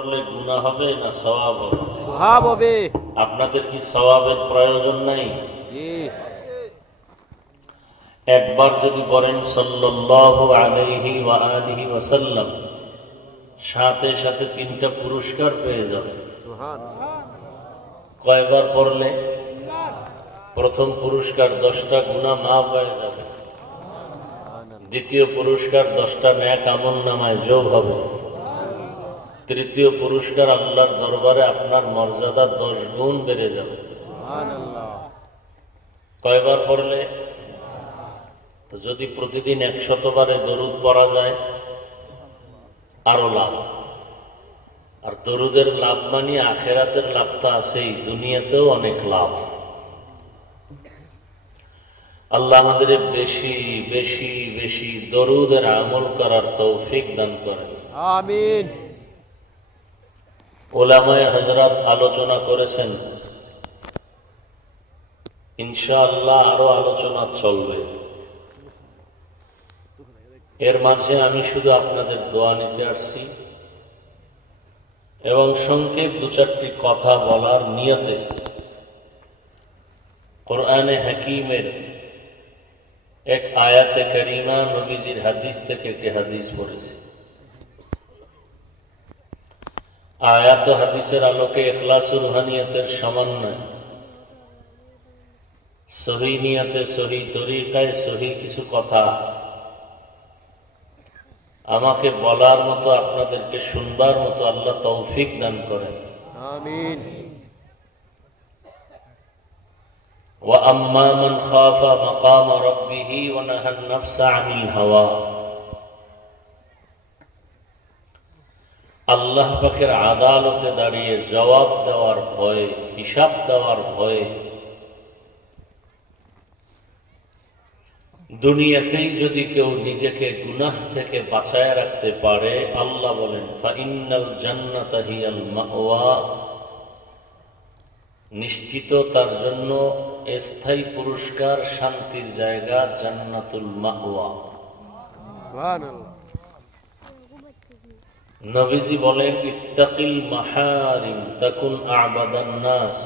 করলে গুনাহ হবে না সওয়াব হবে? সওয়াব হবে। আপনাদের কি সওয়াবের প্রয়োজন নাই? জি। একবার যদি বলেন সাল্লাল্লাহু আলাইহি ওয়া আলিহি ওয়াসাল্লাম, সাথে সাথে 3টা পুরস্কার পেয়ে যাবেন। সুবহানাল্লাহ। কয়বার পড়লে? প্রথম পুরস্কার 10টা গুনাহ মাফ হয়ে যাবে। দ্বিতীয় পুরস্কার 10টা নেক আমলনামায় যোগ হবে। তৃতীয় পুরস্কার আল্লাহর দরবারে আপনার মর্যাদা 10 গুণ বেড়ে যাবে। সুবহানাল্লাহ। কয়বার পড়লে? তো যদি প্রতিদিন 100 বারে দরুদ পড়া যায় আরো লাভ। আর দরুদের লাভ মানে আখেরাতের লাভ তো আছেই, দুনিয়াতেও অনেক লাভ। আল্লাহ আমাদের বেশি বেশি বেশি দরুদের আমল করার তৌফিক দান করেন। আমিন। ওলামায়ে হযরত আলোচনা করেছেন, ইনশাআল্লাহ আরো আলোচনা চলবে। এর মাঝে আমি শুধু আপনাদের দোয়া নিতে আসছি এবং সংক্ষেপ 2-4টি কথা বলার নিয়তে কোরআনে হাকিমের এক আয়াতে কারিমা নবীজির হাদিস থেকে একটি হাদিস পড়েছি। আয়াত ও হাদিসের আলোকে ইখলাসুর রুহানিয়তের সমন্বয়, সহি নিয়তে, সহি তরিকায়, সহি কিছু কথা আমাকে বলার মতো, আপনাদেরকে শুনবার মতো আল্লাহ তৌফিক দান করেন। আমিন। وأما من خاف مقام ربه ونهى النفس عن الهوى, আল্লাহ পাকের আদালতে দাঁড়িয়ে জবাব দেওয়ার ভয়ে, হিসাব দেওয়ার ভয়ে দুনিয়াতেই যদি কেউ নিজেকে গুনাহ থেকে বাঁচায় রাখতে পারে, আল্লাহ বলেন ফাইন্নাল জান্নাতা হিয়াল মাওয়া, নিশ্চিত তার জন্য স্থায়ী পুরস্কার, শান্তির জায়গা জান্নাতুল মাওয়া। সুবহানাল্লাহ। নবীজি বলেন ইত্তাকিল মাহারিম তাকুন আবাদান নাস,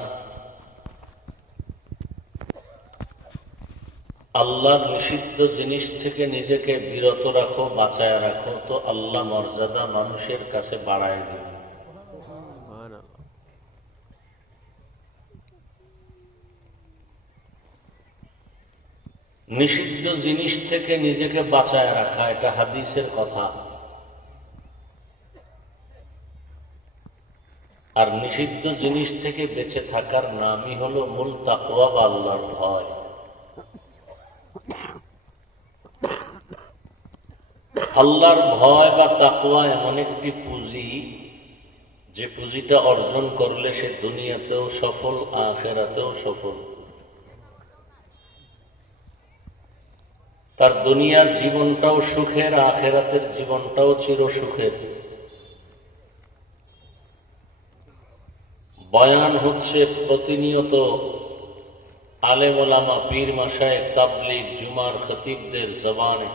আল্লাহর নিষিদ্ধ জিনিস থেকে নিজেকে বিরত রাখো, বাঁচায় রাখো, তো আল্লাহ মর্যাদা মানুষের কাছে বাড়ায় দিবে। সুবহানাল্লাহ। নিষিদ্ধ জিনিস থেকে নিজেকে বাঁচায় রাখা, এটা হাদিসের কথা। আর নিষিদ্ধ জিনিস থেকে বেঁচে থাকার নামই হলো মূল তাকওয়া বা আল্লাহর ভয়। আল্লাহর ভয় বা তাকওয়া এমন একটি পুঁজি, যে পুঁজিটা অর্জন করলে সে দুনিয়াতেও সফল, আখিরাতেও সফল। তার দুনিয়ার জীবনটাও সুখের, আখিরাতের জীবনটাও চির সুখের। বয়ান হচ্ছে প্রতিনিয়ত আলেম ওলামা, পীর মাশায়েখ, তাবলীগ, জুমার খতিবদের জবানে।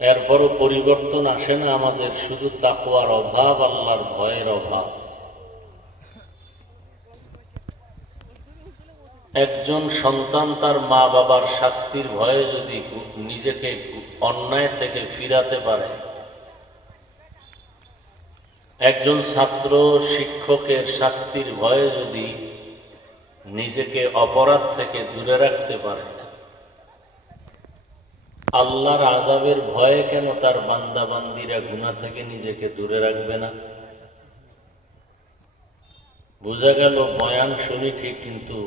এরপরও পরিবর্তন আসে না আমাদের, শুধু তাকওয়ার অভাব, আল্লাহর ভয়ের অভাব। একজন সন্তান তার মা বাবার শাস্তির ভয়ে যদি নিজেকে অন্যায় থেকে ফিরাতে পারে, একজন ছাত্র শিক্ষকের শাস্তির ভয়ে যদি নিজেকে অপরাধ থেকে দূরে রাখতে পারে, আল্লাহর আযাবের ভয়ে কেন তার বান্দা বান্দীরা গুনাহ থেকে নিজেকে দূরে রাখবে না? বোঝা গেল বয়ান শুনি ঠিক, কিন্তু